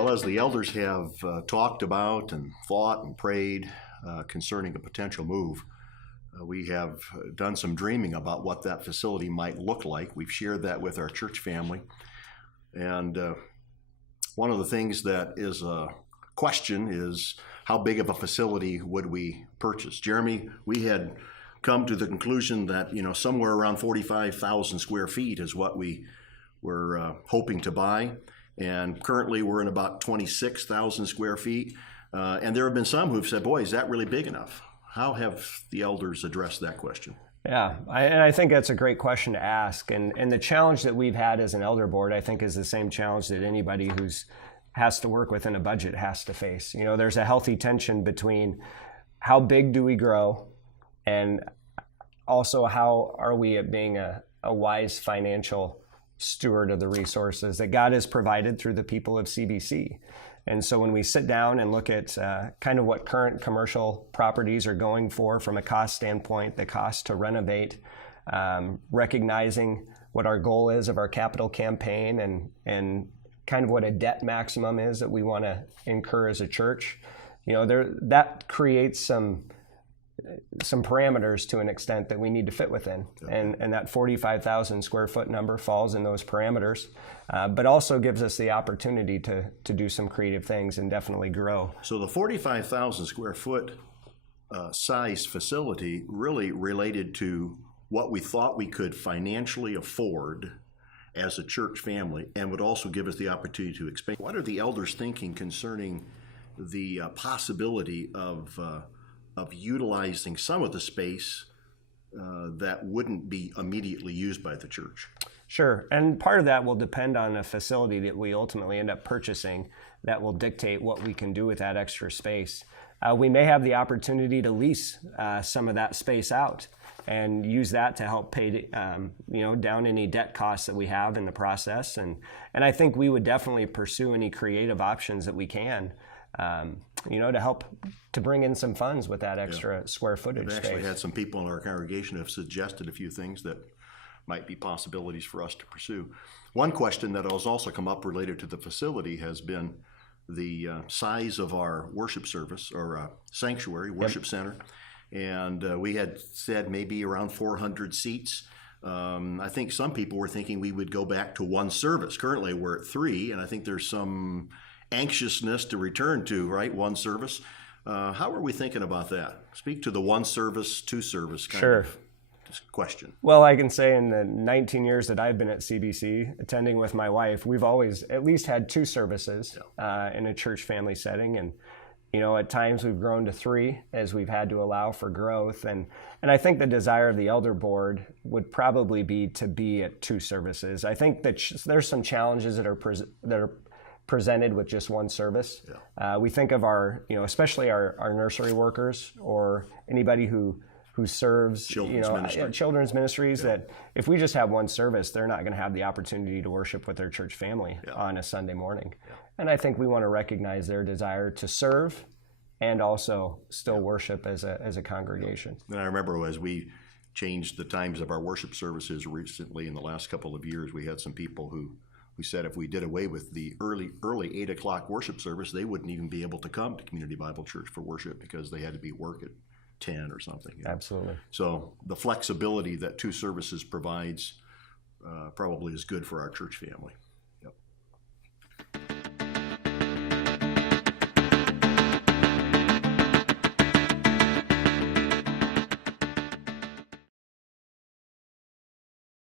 Well, as the elders have talked about and thought and prayed concerning a potential move, we have done some dreaming about what that facility might look like. We've shared that with our church family. And one of the things that is a question is, how big of a facility would we purchase? Jeremy, we had come to the conclusion that, somewhere around 45,000 square feet is what we were hoping to buy. And currently we're in about 26,000 square feet. And there have been some who've said, boy, is that really big enough? How have the elders addressed that question? Yeah, and I think that's a great question to ask. And the challenge that we've had as an elder board, I think, is the same challenge that anybody who's has to work within a budget has to face. There's a healthy tension between how big do we grow and also how are we at being a wise financial steward of the resources that God has provided through the people of CBC. And so when we sit down and look at kind of what current commercial properties are going for from a cost standpoint, the cost to renovate, recognizing what our goal is of our capital campaign and kind of what a debt maximum is that we want to incur as a church, that creates some parameters to an extent that we need to fit within. Okay. And that 45,000 square foot number falls in those parameters, but also gives us the opportunity to do some creative things and definitely grow. So the 45,000 square foot size facility really related to what we thought we could financially afford as a church family, and would also give us the opportunity to expand. What are the elders thinking concerning the possibility of utilizing some of the space that wouldn't be immediately used by the church? Sure, and part of that will depend on a facility that we ultimately end up purchasing that will dictate what we can do with that extra space. We may have the opportunity to lease some of that space out and use that to help pay down any debt costs that we have in the process. And I think we would definitely pursue any creative options that we can to help to bring in some funds with that extra square footage We've space. Actually had some people in our congregation have suggested a few things that might be possibilities for us to pursue. One question that has also come up related to the facility has been the size of our worship service or sanctuary, worship center. And we had said maybe around 400 seats. I think some people were thinking we would go back to one service. Currently we're at 3, and I think there's some anxiousness to return to, right, one service. How are we thinking about that? Speak to the one service, two service kind of question. Well, I can say in the 19 years that I've been at CBC, attending with my wife, we've always at least had 2 services in a church family setting. And at times we've grown to 3 as we've had to allow for growth. And I think the desire of the elder board would probably be to be at 2 services. I think that there's some challenges that are presented with just one service. We think of our, especially our nursery workers or anybody who serves children's ministries, that if we just have one service, they're not going to have the opportunity to worship with their church family on a Sunday morning. And I think we want to recognize their desire to serve and also still worship as a congregation. And I remember as we changed the times of our worship services recently in the last couple of years, we had some people who said if we did away with the early 8 o'clock worship service, they wouldn't even be able to come to Community Bible Church for worship because they had to be at work at 10 or something. Absolutely. So the flexibility that 2 services provides probably is good for our church family.